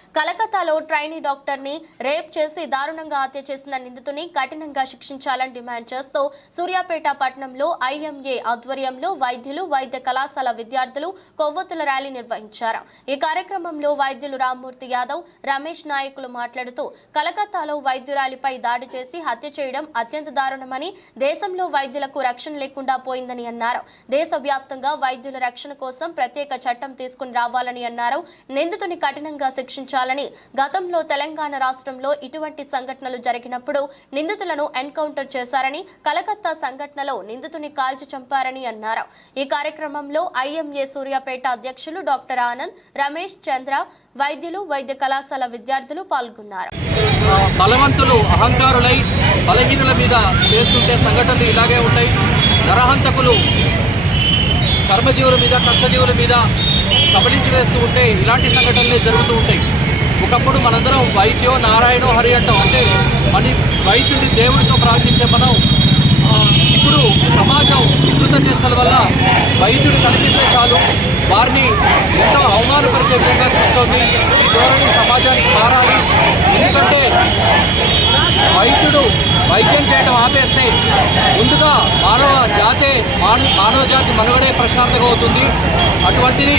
కలకత్తాలో ట్రైనీ డాక్టర్ని రేప్ చేసి దారుణంగా హత్య చేసిన నిందితుని కఠినంగా శిక్షించాలని డిమాండ్ చేస్తూ సూర్యాపేట పట్టణంలో ఐఎంఏ ఆధ్వర్యంలో వైద్యులు, వైద్య కళాశాల విద్యార్థులు కొవ్వొత్తుల ర్యాలీ నిర్వహించారు. ఈ కార్యక్రమంలో వైద్యులు రామ్మూర్తి యాదవ్, రమేష్ నాయకులు మాట్లాడుతూ కలకత్తాలో వైద్యురాలిపై దాడి చేసి హత్య చేయడం అత్యంత దారుణమని, దేశంలో వైద్యులకు రక్షణ లేకుండా పోయిందని అన్నారు. దేశవ్యాప్తంగా వైద్యుల రక్షణ కోసం ప్రత్యేక చట్టం తీసుకుని రావాలని అన్నారు. నిందితుని కఠినంగా శిక్షించాలని, గతంలో తెలంగాణ రాష్ట్రంలో ఇటువంటి సంఘటనలు జరిగినప్పుడు నిందితులను ఎన్కౌంటర్ చేశారని, కలకత్తా సంఘటనలో నిందితుని కాల్చి చంపారని అన్నారు. ఈ కార్యక్రమంలో ఐఎంఏ సూర్యాపేట అధ్యక్షులు డాక్టర్ ఆనంద్, రమేష్, చంద్ర, వైద్యులు, వైద్య కళాశాల విద్యార్థులు పాల్గొన్నారు. బలవంతులు అహంకారులై బలహీనుల మీద చేస్తుంటే సంఘటనలు ఇలాగే ఉంటాయి. నరహంతకులు కర్మజీవుల మీద, కష్టజీవుల మీద కబలించి వేస్తూ ఉంటే ఇలాంటి సంఘటనలే జరుగుతూ ఉంటాయి. ఒకప్పుడు మనందరం వైద్యో నారాయణో హరి అంటాం. అంటే వైద్యుడి దేవుడితో ప్రార్థించే మనం ఇప్పుడు సమాజం వికృత చేష్టల వల్ల వైద్యుడు కనిపిస్తే చాలు వారిని ఎంతో అవమానపరిచే విధంగా చూస్తోంది. ఈ ధోరణి సమాజానికి మారాలి. ఎందుకంటే వైద్యుడు వైద్యం చేయడం ఆపేస్తే ముందుగా మానవ జాతి మనుగడే ప్రశాంతంగా అవుతుంది. అటువంటిది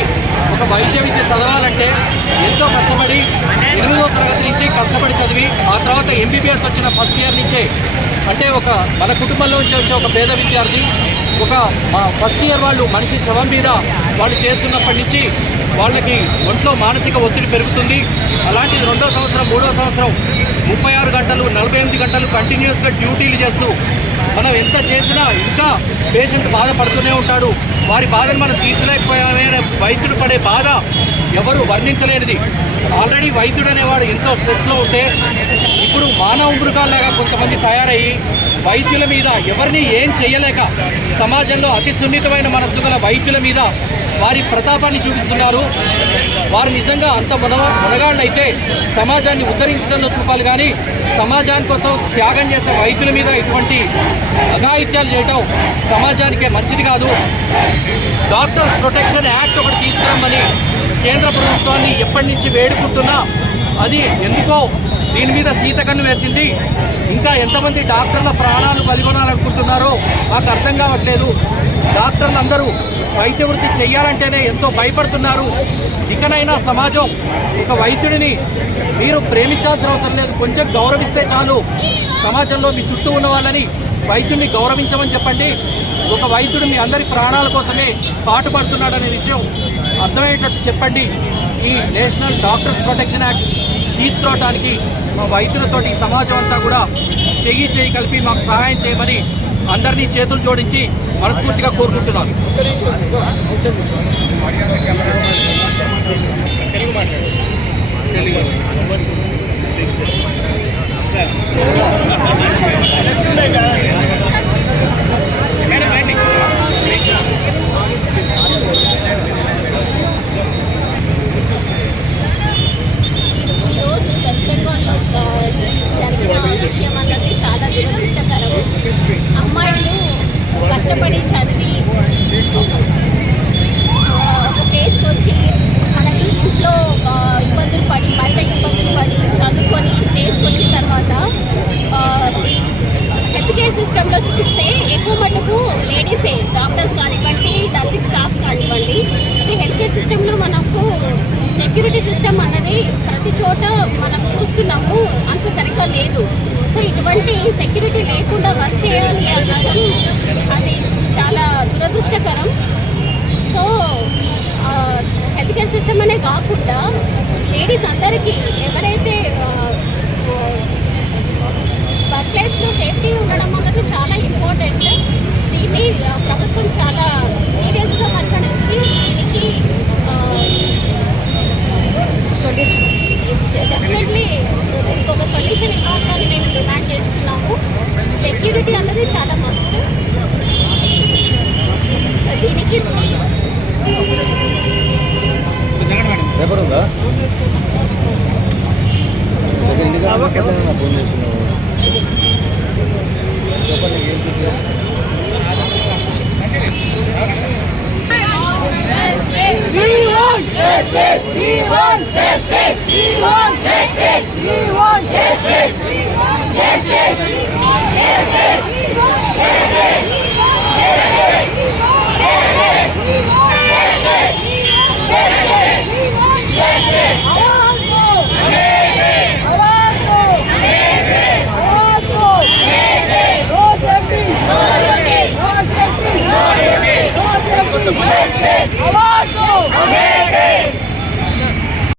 ఒక వైద్య విద్య చదవాలంటే ఎంతో కష్టపడి 8వ తరగతి నుంచి కష్టపడి చదివి ఆ తర్వాత ఎంబీబీఎస్ వచ్చిన ఫస్ట్ ఇయర్ నుంచే, అంటే మన కుటుంబంలో నుంచి వచ్చే ఒక పేద విద్యార్థి ఫస్ట్ ఇయర్ వాళ్ళు మనిషి శవం మీద వాళ్ళు చేస్తున్నప్పటి నుంచి వాళ్ళకి ఒంట్లో మానసిక ఒత్తిడి పెరుగుతుంది. అలాంటిది 2వ సంవత్సరం 3వ సంవత్సరం 36 గంటలు 48 గంటలు కంటిన్యూస్గా డ్యూటీలు చేస్తూ మనం ఎంత చేసినా ఇంకా పేషెంట్ బాధపడుతూనే ఉంటాడు. వారి బాధను మనం తీర్చలేకపోయామే. వైద్యుడు పడే బాధ ఎవరు వర్ణించలేనిది. ఆల్రెడీ వైద్యుడు అనేవాడు ఎంతో స్ట్రెస్లో ఉంటే ఇప్పుడు మానవ మృగాల్లాగా కొంతమంది తయారయ్యి వైద్యుల మీద ఎవరిని ఏం చేయలేక సమాజంలో అతి సున్నితమైన మనస్సు గల వైద్యుల మీద వారి ప్రతాపాన్ని చూపిస్తున్నారు. వారు నిజంగా అంత మునగాళ్ళైతే సమాజాన్ని ఉద్ధరించడంలో చూపాలి, కానీ సమాజాని కోసం త్యాగం చేసే వైద్యుల మీద ఇటువంటి అఘాయిత్యాలు చేయటం సమాజానికే మంచిది కాదు. డాక్టర్స్ ప్రొటెక్షన్ యాక్ట్ ఒకటి తీసుకురమ్మని కేంద్ర ప్రభుత్వాన్ని ఎప్పటి నుంచి వేడుకుంటున్నా అది ఎందుకో దీని మీద సీతకన్ను వేసింది. ఇంకా ఎంతమంది డాక్టర్ల ప్రాణాలు బలిగొనాలనుకుంటున్నారో మాకు అర్థం కావట్లేదు. డాక్టర్లు అందరూ వైద్య వృత్తి చేయాలంటేనే ఎంతో భయపడుతున్నారు. ఇకనైనా సమాజం ఒక వైద్యుడిని మీరు ప్రేమించాల్సిన అవసరం లేదు, కొంచెం గౌరవిస్తే చాలు. సమాజంలో మీ చుట్టూ ఉన్న వాళ్ళని వైద్యుడిని గౌరవించమని చెప్పండి. ఒక వైద్యుడు మీ అందరి ప్రాణాల కోసమే పాటుపడుతున్నాడనే విషయం అర్థమయ్యేటట్టు చెప్పండి. ఈ నేషనల్ డాక్టర్స్ ప్రొటెక్షన్ యాక్ట్ తీసుకురావడానికి మా వైద్యులతోటి సమాజం అంతా కూడా చెయ్యి కలిపి మాకు సహాయం చేయమని అందరినీ చేతులు జోడించి మనస్ఫూర్తిగా కోరుకుంటున్నాను. అమ్మాయిలు కష్టపడి చదివి ఒక స్టేజ్కి వచ్చి మనకి ఇంట్లో ఇబ్బందులు పడి, బయట ఇబ్బందులు పడి చదువుకొని స్టేజ్కి వచ్చిన తర్వాత హెల్త్ కేర్ సిస్టంలో చూస్తే ఎక్కువ మటుకు లేడీసే, డాక్టర్స్ కానివ్వండి, నర్సింగ్ స్టాఫ్ కానివ్వండి. ఈ హెల్త్ కేర్ సిస్టంలో మనకు సెక్యూరిటీ సిస్టమ్ అన్నది ప్రతి చోట మనం చూస్తున్నాము, అంత సరిగ్గా లేదు. సో ఇటువంటి సెక్యూరిటీ లేకుండా వర్క్ చేయాలి అన్నది అది చాలా దురదృష్టకరం. సో హెల్త్ కేర్ సిస్టమ్ అనే కాకుండా లేడీస్ అందరికీ ఎవరైతే వర్క్ ప్లేస్లో సేఫ్టీ ఉండడం అన్నది చాలా ఇంపార్టెంట్. దీన్ని ప్రభుత్వం చాలా సీరియస్గా పరిగణించి దీనికి డెఫినెట్లీ ఇంకొక సొల్యూషన్ ఇవ్వాలని మేము డిమాండ్ చేస్తున్నాము. సెక్యూరిటీ అన్నది చాలా మస్ట్. దీనికి పేపర్ ఉందా? ఫోన్ చేస్తున్నావు చెప్పండి. justice. We want justice. We want justice. We want justice.